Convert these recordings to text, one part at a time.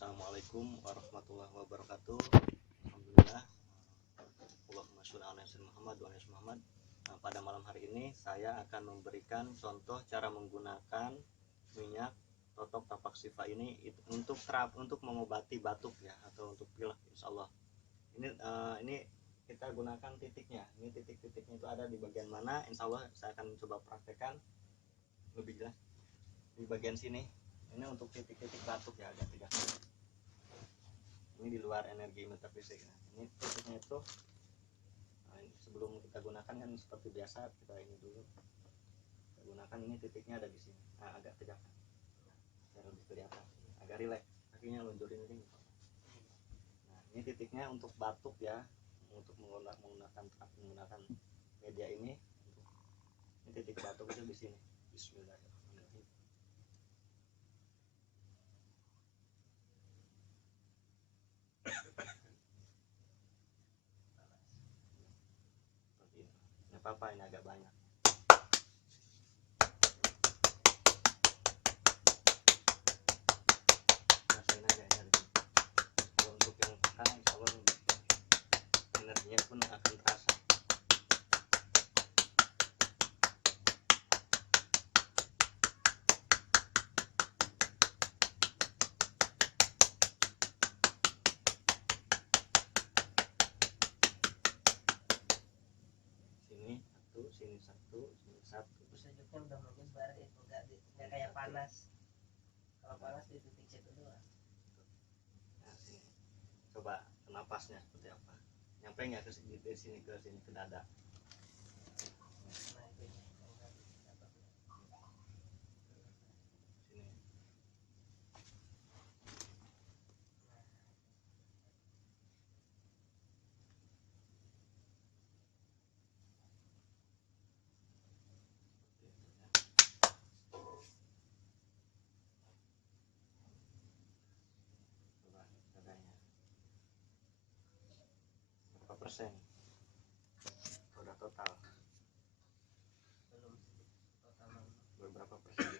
Assalamualaikum warahmatullahi wabarakatuh. Alhamdulillah. Muhammad. Pada malam hari ini saya akan memberikan contoh cara menggunakan minyak totok tapak sifa ini untuk mengobati batuk ya, atau untuk pilek insyaallah. Ini kita gunakan titiknya. Ini titik-titiknya itu ada di bagian mana? Insyaallah saya akan coba praktekkan lebih jelas di bagian sini. Ini untuk titik-titik batuk ya, ada 3. Ini di luar energi metafisik. Ini titiknya itu. Ini sebelum kita gunakan kan seperti biasa, kita ini dulu. Kita gunakan ini titiknya ada di sini. Agak tegak. Biar lebih kelihatan. Agak rileks. Kakinya luncurin ini. Nah, ini titiknya untuk batuk ya. Untuk menggunakan media ini. Ini titik batuk itu di sini. Bismillahirrahmanirrahim. Apa ini agak banyak. Rasain aja energi. Kalau untuk yang sekarang insyaallah energinya pun akan terasa. Sini satu. Sejuknya udah bagus banget itu, nggak kayak panas. Kalau panas di titik situ doang. Nah, sini. Coba napasnya seperti apa? Nyampe nggak ke sini ke dada? Nah itu sini. Coba dadanya. Berapa persen? Udah total. Belum total Berapa persen?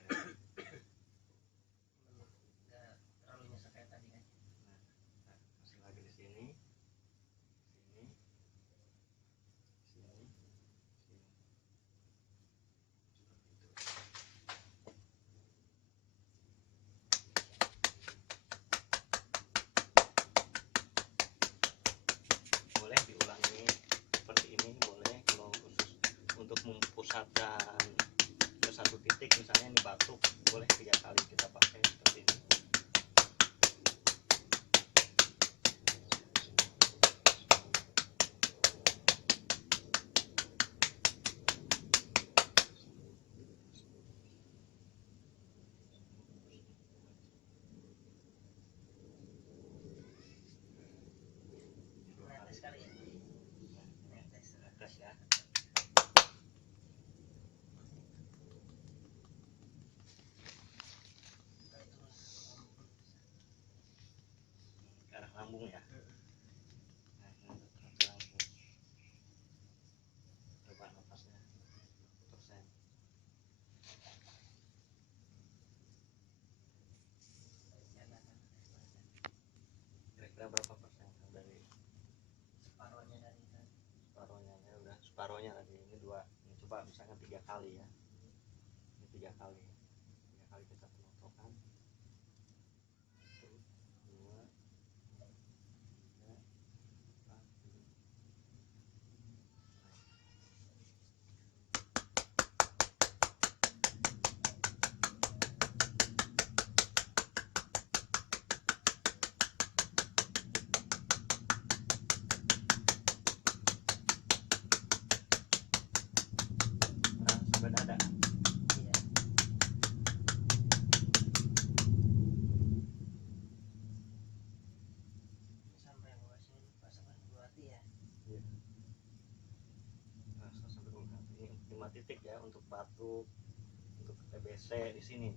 nggak terlalu nyesek kayak tadi kan. Nah, masih lagi di sini. Sini. Sini. Sini. Boleh diulangi seperti ini, boleh. Kalau khusus untuk mempusatkan ke satu titik, misalnya ini batuk, boleh 3 kali kita pakai seperti ini. Nah tes kali ya. Tes ya. Ke arah lambung ya. Nah, ini ke lambung. Coba napasnya persen. Kira-kira berapa persen dari Separohnya dari kan. separohnya? Ya udah separohnya tadi. Ini 2. Ini coba misalnya 3 kali ya. Ini 3 kali. 3 kali kita pengotokan. 1, 2, 3, 4, 5. Sampai dada. Iya. Sampai bawah sini pas sampai dua hati ya. Iya. Rasa sampai bawah. Ini 5 titik ya untuk batuk, untuk TBC di sini.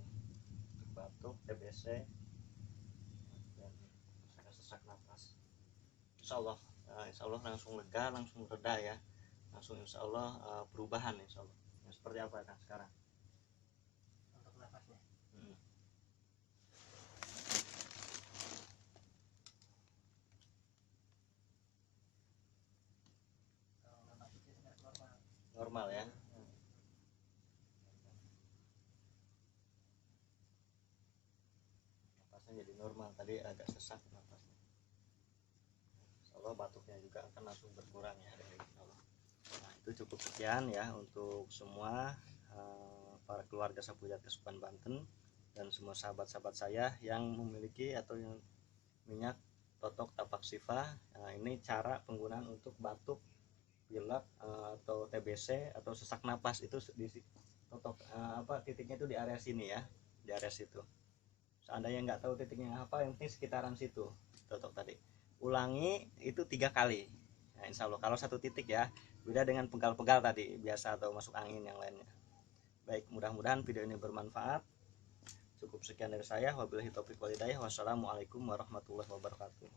Untuk batuk, TBC, dan sesak nafas. Insyaallah, insyaallah langsung lega, langsung reda ya. Langsung insyaallah perubahan insyaallah. Nah, seperti apa kan sekarang? Untuk nafasnya. nafasnya jadi normal. Tadi agak sesak nafasnya. Insya Allah batuknya juga akan langsung berkurang ya dari Allah. Nah, itu cukup sekian ya untuk semua para keluarga Sapu Jat Kesupan Banten dan semua sahabat-sahabat saya yang memiliki atau yang minyak totok tapak sifa. Nah, ini cara penggunaan untuk batuk, pilek atau TBC atau sesak napas itu di totok titiknya itu di area sini ya, di area situ. Seandainya nggak tahu titiknya apa, yang penting sekitaran situ totok tadi. Ulangi itu 3 kali. Nah, insya Allah kalau satu titik ya, beda dengan pegal-pegal tadi biasa atau masuk angin yang lainnya. Baik, mudah-mudahan video ini bermanfaat. Cukup sekian dari saya. Wabillahi taufiq wal hidayah. Wassalamualaikum warahmatullahi wabarakatuh.